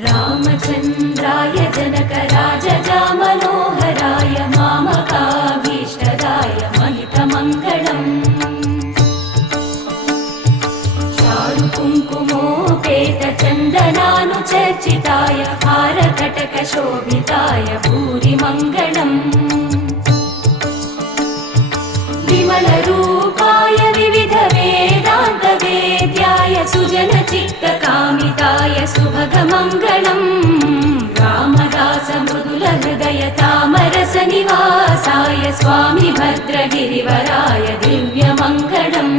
रामचन्द्राय जनकराजजामनोहराय मामकाभीष्टदाय महितमङ्गलम् चारुकुङ्कुमोपेतचन्दनानुचर्चिताय हारकटकशोभिताय भूरिमङ्गलम् विमलरूपाय विविधवेदान्तवेद्याय सुजनचित्तकामिताय सुभगमङ्गलम् रामदासमृदुलहृदय तामरसनिवासाय स्वामि भद्रगिरिवराय दिव्यमङ्गलम्